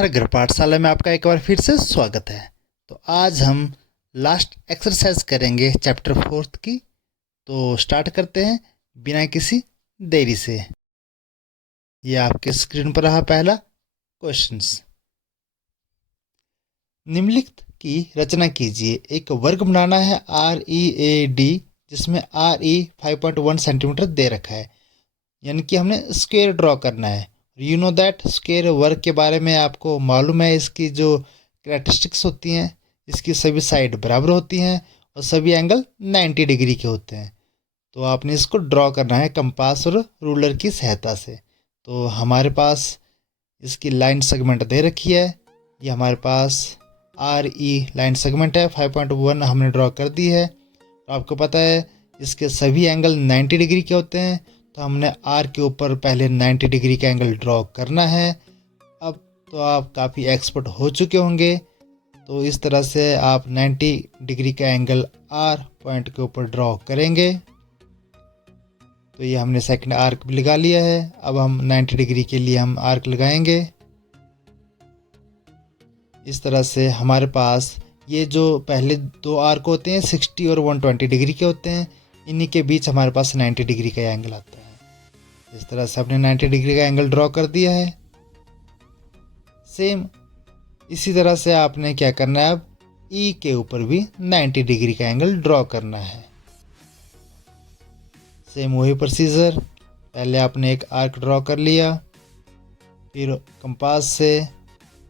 हर घर पाठशाला में आपका एक बार फिर से स्वागत है। तो आज हम लास्ट एक्सरसाइज करेंगे चैप्टर 4 की। तो स्टार्ट करते हैं बिना किसी देरी से। ये आपके स्क्रीन पर रहा पहला क्वेश्चंस। निम्नलिखित की रचना कीजिए। एक वर्ग बनाना है READ, जिसमें RE 5.1 सेंटीमीटर दे रखा है, यानी कि हमने स्क्वायर ड्रॉ करना है। यू नो दैट स्क्वायर वर्ग के बारे में आपको मालूम है। इसकी जो कैरेक्टरिस्टिक्स होती हैं, इसकी सभी साइड बराबर होती हैं और सभी एंगल 90 डिग्री के होते हैं। तो आपने इसको ड्रॉ करना है कंपास और रूलर की सहायता से। तो हमारे पास इसकी लाइन सेगमेंट दे रखी है। ये हमारे पास RE लाइन सेगमेंट है, 5.1 हमने ड्रॉ कर दी है। तो आपको पता है इसके सभी एंगल 90 डिग्री के होते हैं। तो हमने R के ऊपर पहले 90 डिग्री का एंगल ड्रॉ करना है। अब तो आप काफ़ी एक्सपर्ट हो चुके होंगे। तो इस तरह से आप 90 डिग्री का एंगल R पॉइंट के ऊपर ड्रॉ करेंगे। तो ये हमने सेकंड आर्क भी लगा लिया है। अब हम 90 डिग्री के लिए हम आर्क लगाएंगे। इस तरह से हमारे पास ये जो पहले दो आर्क होते हैं 60 और 120 डिग्री के होते हैं, इन्हीं के बीच हमारे पास 90 डिग्री का एंगल आता है। इस तरह से हमने 90 डिग्री का एंगल ड्रॉ कर दिया है। सेम इसी तरह से आपने क्या करना है, अब E के ऊपर भी 90 डिग्री का एंगल ड्रॉ करना है। सेम वही प्रोसीजर। पहले आपने एक आर्क ड्रॉ कर लिया, फिर कंपास से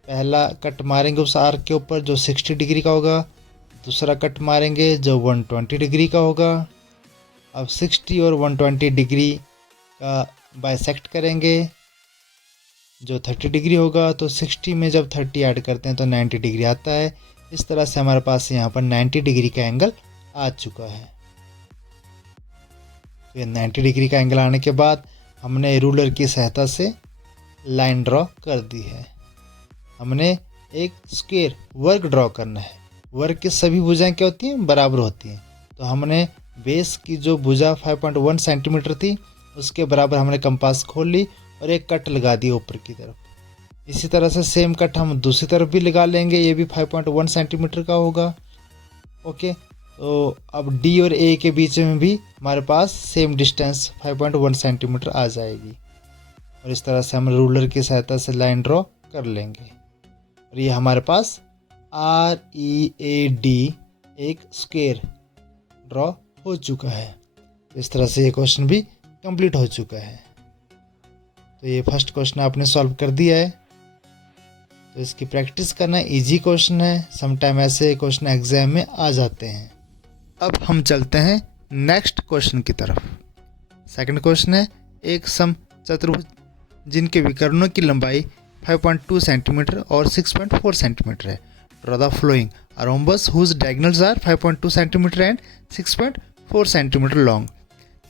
पहला कट मारेंगे उस आर्क के ऊपर जो 60 डिग्री का होगा, दूसरा कट मारेंगे जो 120 डिग्री का होगा। अब 60 और 120 डिग्री का बाइसेक्ट करेंगे जो 30 डिग्री होगा। तो 60 में जब 30 ऐड करते हैं तो 90 डिग्री आता है। इस तरह से हमारे पास यहाँ पर 90 डिग्री का एंगल आ चुका है। फिर 90 डिग्री का एंगल आने के बाद हमने रूलर की सहायता से लाइन ड्रॉ कर दी है। हमने एक स्क्वायर वर्ग ड्रॉ करना है। वर्ग की सभी भुजाएं क्या होती हैं, बराबर होती हैं। तो हमने बेस की जो भुजा 5.1 सेंटीमीटर थी उसके बराबर हमने कंपास खोल ली और एक कट लगा दिया ऊपर की तरफ। इसी तरह से सेम कट हम दूसरी तरफ भी लगा लेंगे, ये भी 5.1 सेंटीमीटर का होगा। ओके, तो अब D और A के बीच में भी हमारे पास सेम डिस्टेंस 5.1 सेंटीमीटर आ जाएगी। और इस तरह से हम रूलर की सहायता से लाइन ड्रॉ कर लेंगे और ये हमारे पास READ एक स्क्वायर ड्रॉ हो चुका है। इस तरह से ये क्वेश्चन भी कंप्लीट हो चुका है। तो ये फर्स्ट क्वेश्चन आपने सॉल्व कर दिया है। तो इसकी प्रैक्टिस करना इजी क्वेश्चन है। समटाइम ऐसे क्वेश्चन एग्जाम में आ जाते हैं। अब हम चलते हैं नेक्स्ट क्वेश्चन की तरफ। सेकंड क्वेश्चन है, एक समचतुर्भुज जिनके विकर्णों की लंबाई 5.2 सेंटीमीटर और 6.4 सेंटीमीटर है। Draw the following a rhombus whose diagonals are 5.2 centimetre and 6.4 centimetre long.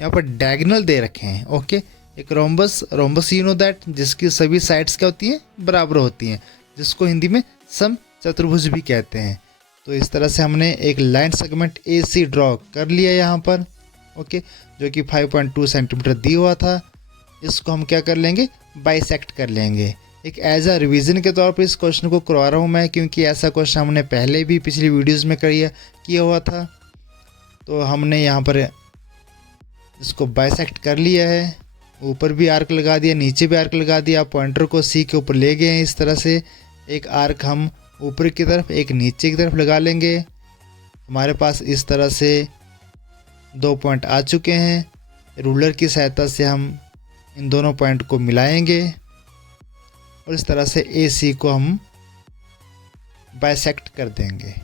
यहाँ पर डायगोनल दे रखे हैं। ओके, एक रोम्बस यू नो दैट जिसकी सभी साइड्स क्या होती हैं, बराबर होती हैं, जिसको हिंदी में समचतुर्भुज भी कहते हैं। तो इस तरह से हमने एक लाइन सेगमेंट AC ड्रॉ कर लिया यहाँ पर। ओके, जो कि 5.2 सेंटीमीटर दिया हुआ था। इसको हम क्या कर लेंगे, बाइसेक्ट कर लेंगे। एक एज अ रिवीजन के तौर पर इस क्वेश्चन को करवा रहा हूँ मैं, क्योंकि ऐसा क्वेश्चन हमने पहले भी पिछली वीडियोज़ में किया हुआ था। तो हमने यहाँ पर इसको बाइसेक्ट कर लिया है। ऊपर भी आर्क लगा दिया, नीचे भी आर्क लगा दिया। पॉइंटर को C के ऊपर ले गए हैं। इस तरह से एक आर्क हम ऊपर की तरफ एक नीचे की तरफ लगा लेंगे। हमारे पास इस तरह से 2 पॉइंट आ चुके हैं। रूलर की सहायता से हम इन दोनों पॉइंट को मिलाएंगे और इस तरह से AC को हम बाइसेक्ट कर देंगे।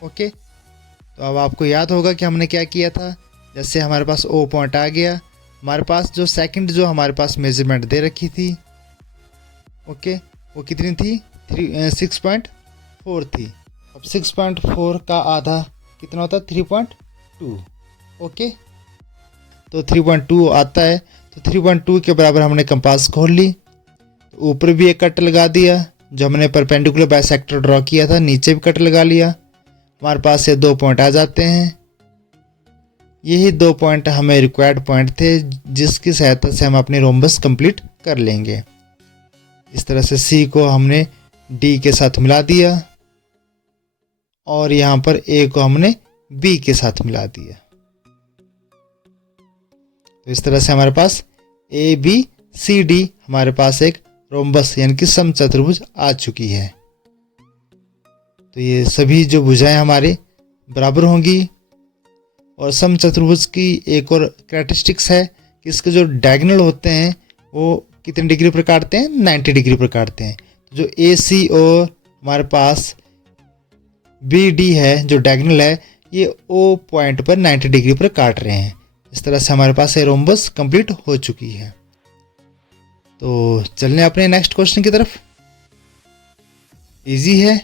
ओके, तो अब आपको याद होगा कि हमने क्या किया था। जैसे हमारे पास O पॉइंट आ गया, हमारे पास जो सेकंड जो हमारे पास मेजरमेंट दे रखी थी, ओके, वो कितनी थी, 6.4 थी। अब 6.4 का आधा कितना होता है, 3.2। ओके, तो 3.2 आता है। तो 3.2 के बराबर हमने कंपास खोल ली। तो ऊपर भी एक कट लगा दिया जो हमने परपेंडिकुलर बाइसेक्टर ड्रॉ किया था, नीचे भी कट लगा लिया। हमारे पास ये 2 पॉइंट आ जाते हैं। यही 2 पॉइंट हमें रिक्वायर्ड पॉइंट थे जिसकी सहायता से हम अपनी रोम्बस कंप्लीट कर लेंगे। इस तरह से सी को हमने डी के साथ मिला दिया और यहाँ पर ए को हमने बी के साथ मिला दिया। तो इस तरह से हमारे पास ए बी सी डी हमारे पास एक रोम्बस यानी कि समचतुर्भुज आ चुकी है। तो ये सभी जो भुजाएं हमारे बराबर होंगी। और समचतुर्भुज की एक और कैरेक्टरिस्टिक्स है कि इसके जो डायगोनल होते हैं वो कितने डिग्री पर काटते हैं, 90 डिग्री पर काटते हैं। तो जो ए सी और हमारे पास बी डी है जो डायगोनल है ये ओ पॉइंट पर 90 डिग्री पर काट रहे हैं। इस तरह से हमारे पास ये रोम्बस कंप्लीट हो चुकी है। तो चलने अपने नेक्स्ट क्वेश्चन की तरफ। इजी है,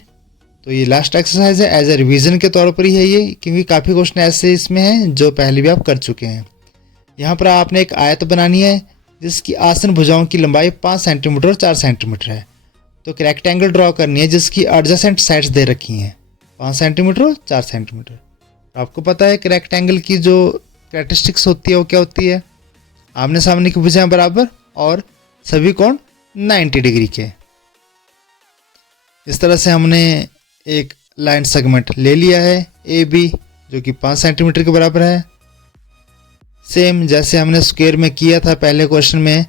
तो ये लास्ट एक्सरसाइज है, एज ए रिवीजन के तौर पर ही है ये, क्योंकि काफ़ी क्वेश्चन ऐसे इसमें हैं जो पहले भी आप कर चुके हैं। यहाँ पर आपने एक आयत बनानी है जिसकी आसन भुजाओं की लंबाई 5 सेंटीमीटर और 4 सेंटीमीटर है। तो एक रेक्टेंगल ड्रॉ करनी है जिसकी एडजेसेंट साइड्स दे रखी हैं 5 सेंटीमीटर और 4 सेंटीमीटर। आपको पता है कि रेक्टेंगल की जो कैरेक्टरिस्टिक्स होती है वो क्या होती है, आमने सामने की भुजाएं बराबर और सभी कोण 90 डिग्री के। इस तरह से हमने एक लाइन सेगमेंट ले लिया है ए बी जो कि 5 सेंटीमीटर के बराबर है। सेम जैसे हमने स्क्वायर में किया था पहले क्वेश्चन में,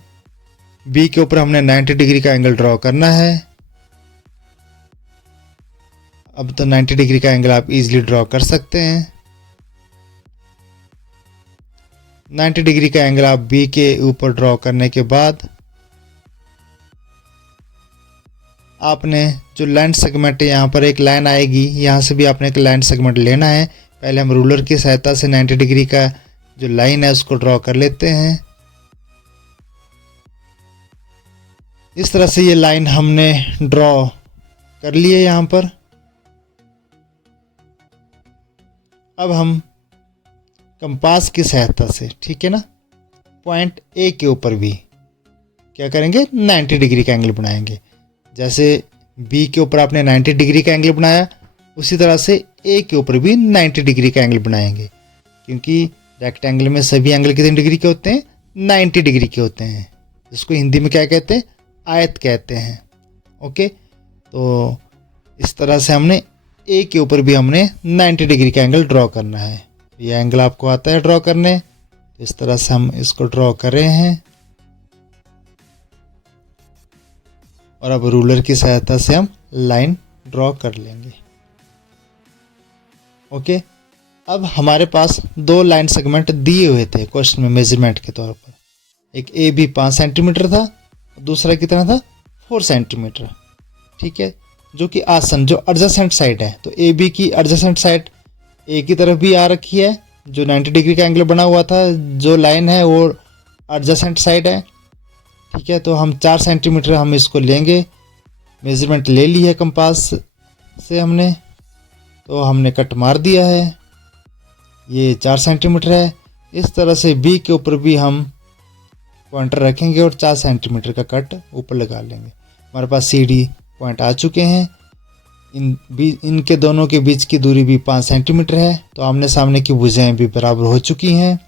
बी के ऊपर हमने 90 डिग्री का एंगल ड्रॉ करना है। अब तो 90 डिग्री का एंगल आप इजीली ड्रॉ कर सकते हैं। 90 डिग्री का एंगल आप बी के ऊपर ड्रॉ करने के बाद आपने जो लाइन सेगमेंट है यहाँ पर एक लाइन आएगी, यहाँ से भी आपने एक लाइन सेगमेंट लेना है। पहले हम रूलर की सहायता से 90 डिग्री का जो लाइन है उसको ड्रॉ कर लेते हैं। इस तरह से ये लाइन हमने ड्रॉ कर ली है यहाँ पर। अब हम कंपास की सहायता से, ठीक है ना, पॉइंट ए के ऊपर भी क्या करेंगे, 90 डिग्री का एंगल बनाएंगे। जैसे बी के ऊपर आपने 90 डिग्री का एंगल बनाया उसी तरह से ए के ऊपर भी 90 डिग्री का एंगल बनाएंगे, क्योंकि रेक्टेंगल में सभी एंगल कितने डिग्री के होते हैं, 90 डिग्री के होते हैं। इसको हिंदी में क्या कहते हैं, आयत कहते हैं। ओके, तो इस तरह से हमने ए के ऊपर भी हमने 90 डिग्री का एंगल ड्रॉ करना है। ये एंगल आपको आता है ड्रॉ करने, तो इस तरह से हम इसको ड्रॉ कर रहे हैं। और अब रूलर की सहायता से हम लाइन ड्रॉ कर लेंगे। ओके, अब हमारे पास 2 लाइन सेगमेंट दिए हुए थे क्वेश्चन में मेजरमेंट के तौर पर। एक ए बी 5 सेंटीमीटर था, दूसरा कितना था, 4 सेंटीमीटर। ठीक है, जो कि आसन जो एडजेसेंट साइड है, तो ए बी की एडजेसेंट साइड ए की तरफ भी आ रखी है, जो 90 डिग्री का एंगल बना हुआ था, जो लाइन है वो एडजेसेंट साइड है। ठीक है, तो हम 4 सेंटीमीटर हम इसको लेंगे। मेजरमेंट ले ली है कंपास से हमने, तो हमने कट मार दिया है। ये 4 सेंटीमीटर है। इस तरह से बी के ऊपर भी हम पॉइंटर रखेंगे और 4 सेंटीमीटर का कट ऊपर लगा लेंगे। हमारे पास सी डी पॉइंट आ चुके हैं। इनके दोनों के बीच की दूरी भी 5 सेंटीमीटर है, तो आमने सामने की भुजाएं भी बराबर हो चुकी हैं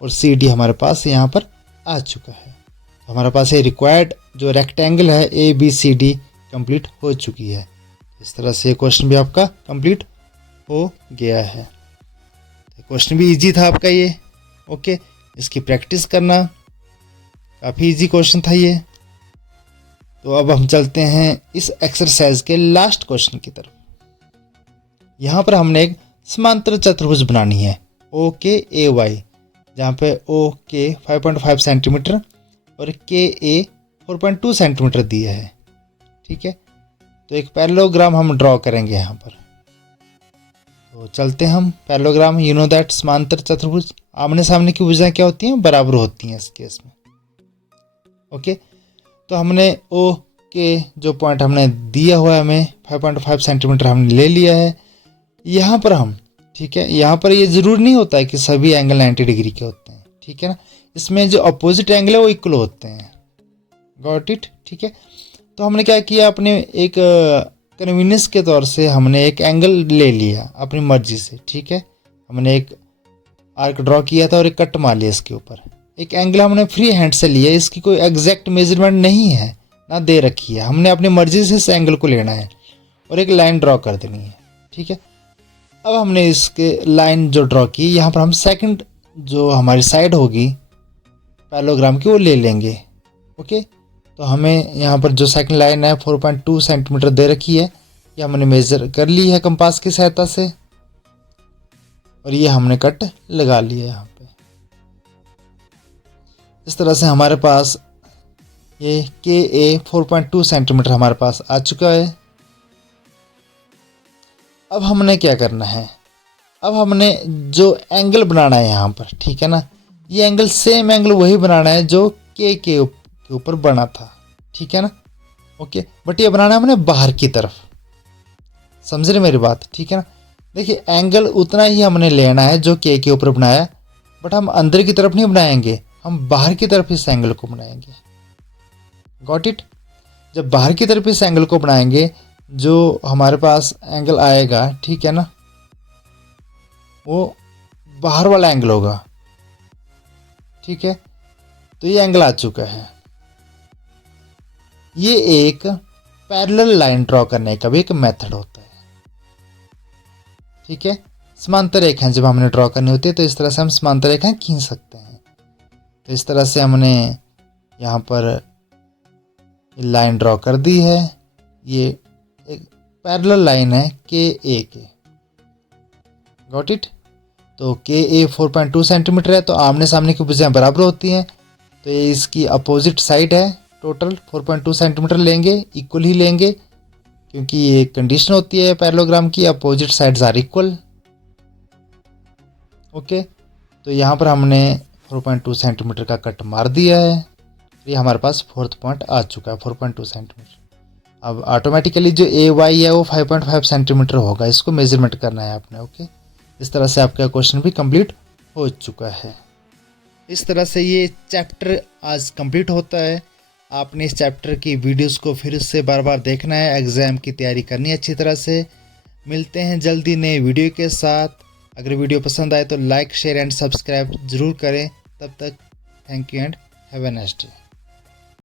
और सी डी हमारे पास यहाँ पर आ चुका है। हमारे पास ये रिक्वायर्ड जो रेक्टेंगल है A B C D complete हो चुकी है। इस तरह से क्वेश्चन भी आपका कंप्लीट हो गया है। क्वेश्चन भी इजी था आपका ये। ओके, इसकी प्रैक्टिस करना, काफ़ी इजी क्वेश्चन था ये। तो अब हम चलते हैं इस एक्सरसाइज के लास्ट क्वेश्चन की तरफ। यहाँ पर हमने एक समांतर चतुर्भुज बनानी है ओ के ए वाई, जहाँ पे ओ के 5.5 सेंटीमीटर और के ए 4.2 सेंटीमीटर दिया है। ठीक है, तो एक पैरेललोग्राम हम ड्रॉ करेंगे यहाँ पर। तो चलते हम पैरेललोग्राम। यू नो दैट समांतर चतुर्भुज आमने सामने की भुजाएं क्या होती हैं, बराबर होती हैं इस केस में। ओके, तो हमने ओ के जो पॉइंट हमने दिया हुआ है हमें 5.5 सेंटीमीटर हमने ले लिया है। यहाँ पर हम, ठीक है, यहाँ पर ये ज़रूर नहीं होता है कि सभी एंगल 90 डिग्री के होते हैं। ठीक है ना, इसमें जो अपोजिट एंगल है वो इक्वल होते हैं। Got it. ठीक है, तो हमने क्या किया, अपने एक कन्वीनियंस के तौर से हमने एक एंगल ले लिया अपनी मर्जी से। ठीक है, हमने एक आर्क ड्रॉ किया था और एक कट मार लिया इसके ऊपर। एक एंगल हमने फ्री हैंड से लिया, इसकी कोई एग्जैक्ट मेजरमेंट नहीं है, ना दे रखी है, हमने अपनी मर्जी से इस एंगल को लेना है और एक लाइन ड्रॉ कर देनी है। ठीक है, अब हमने इसके लाइन जो ड्रॉ की, यहाँ पर हम सेकंड जो हमारी साइड होगी पैरेललोग्राम की वो ले लेंगे। ओके, तो हमें यहाँ पर जो सेकंड लाइन है 4.2 सेंटीमीटर दे रखी है, ये हमने मेज़र कर ली है कंपास की सहायता से और ये हमने कट लगा लिया है यहाँ पे। इस तरह से हमारे पास ये KA 4.2 सेंटीमीटर हमारे पास आ चुका है। अब हमने क्या करना है, अब हमने जो एंगल बनाना है यहाँ पर, ठीक है ना, ये एंगल सेम एंगल वही बनाना है जो के ऊपर बना था। ठीक है ना, ओके, बट ये बनाना है हमने बाहर की तरफ, समझ रहे मेरी बात। ठीक है ना, देखिए एंगल उतना ही हमने लेना है जो के ऊपर बनाया, बट हम अंदर की तरफ नहीं बनाएंगे, हम बाहर की तरफ इस एंगल को बनाएंगे। Got it. जब बाहर की तरफ इस एंगल को बनाएंगे, जो हमारे पास एंगल आएगा, ठीक है ना, वो बाहर वाला एंगल होगा। ठीक है, तो ये एंगल आ चुका है। ये एक पैरेलल लाइन ड्रॉ करने का भी एक मेथड होता है। ठीक है, समांतर रेखाएं जब हमने ड्रॉ करनी होती है तो इस तरह से हम समांतर रेखाएं खींच सकते हैं। तो इस तरह से हमने यहाँ पर लाइन ड्रॉ कर दी है। ये एक पैरेलल लाइन है KA के। Got it. तो KA 4.2 सेंटीमीटर है, तो आमने सामने की भुजाएं बराबर होती हैं, तो ये इसकी अपोजिट साइड है। टोटल 4.2 सेंटीमीटर लेंगे, इक्वल ही लेंगे, क्योंकि ये कंडीशन होती है पैरेललोग्राम की, opposite sides are equal. Okay, तो यहाँ पर हमने 4.2 सेंटीमीटर का कट मार दिया है। ये हमारे पास फोर्थ पॉइंट आ चुका है 4.2 सेंटीमीटर। अब ऑटोमेटिकली जो AY है वो 5.5 सेंटीमीटर होगा, इसको मेजरमेंट करना है आपने। ओके, इस तरह से आपका क्वेश्चन भी कंप्लीट हो चुका है। इस तरह से ये चैप्टर आज कंप्लीट होता है। आपने इस चैप्टर की वीडियोस को फिर से बार बार देखना है, एग्ज़ाम की तैयारी करनी है अच्छी तरह से। मिलते हैं जल्दी नए वीडियो के साथ। अगर वीडियो पसंद आए तो लाइक, शेयर एंड सब्सक्राइब ज़रूर करें। तब तक thank you and have a nice day.